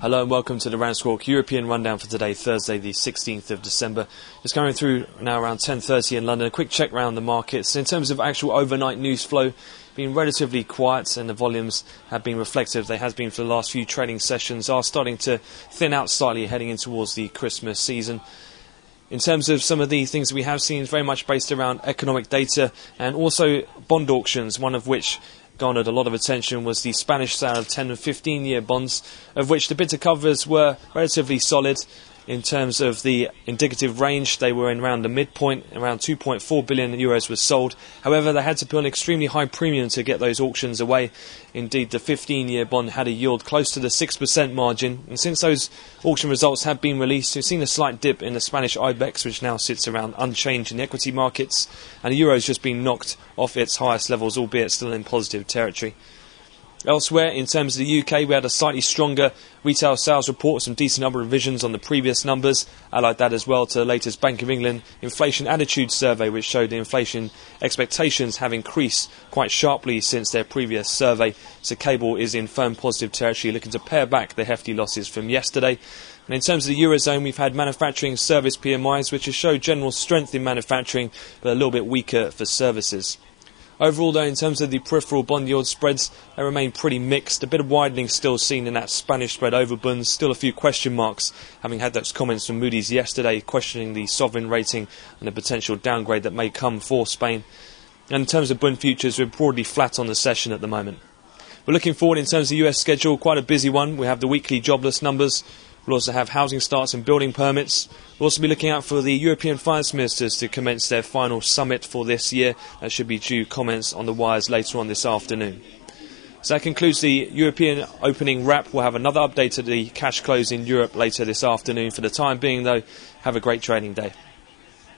Hello and welcome to the Rand Squawk European Rundown for today, Thursday the 16th of December. Just going through now around 10:30 in London. A quick check round the markets. In terms of actual overnight news flow, been relatively quiet and the volumes have been reflective. They has been for the last few trading sessions, are starting to thin out slightly heading in towards the Christmas season. In terms of some of the things that we have seen, very much based around economic data and also bond auctions, one of which garnered a lot of attention was the Spanish sale of 10 and 15-year bonds, of which the bid to covers were relatively solid. In terms of the indicative range, they were in around the midpoint, around 2.4 billion euros was sold. However, they had to put an extremely high premium to get those auctions away. Indeed, the 15-year bond had a yield close to the 6% margin, and since those auction results have been released, we've seen a slight dip in the Spanish IBEX, which now sits around unchanged in the equity markets, and the euro's just been knocked off its highest levels, albeit still in positive territory. Elsewhere, in terms of the UK, we had a slightly stronger retail sales report with some decent number of revisions on the previous numbers. Allied that as well to the latest Bank of England inflation attitude survey, which showed the inflation expectations have increased quite sharply since their previous survey. So cable is in firm positive territory, looking to pare back the hefty losses from yesterday. And in terms of the Eurozone, we've had manufacturing service PMIs, which have showed general strength in manufacturing, but a little bit weaker for services. Overall, though, in terms of the peripheral bond yield spreads, they remain pretty mixed. A bit of widening still seen in that Spanish spread over bonds. Still a few question marks, having had those comments from Moody's yesterday questioning the sovereign rating and the potential downgrade that may come for Spain. And in terms of bond futures, we're broadly flat on the session at the moment. We're looking forward in terms of the US schedule, quite a busy one. We have the weekly jobless numbers. We'll also have housing starts and building permits. We'll also be looking out for the European finance ministers to commence their final summit for this year. That should be due comments on the wires later on this afternoon. So that concludes the European opening wrap. We'll have another update to the cash close in Europe later this afternoon. For the time being, though, have a great trading day.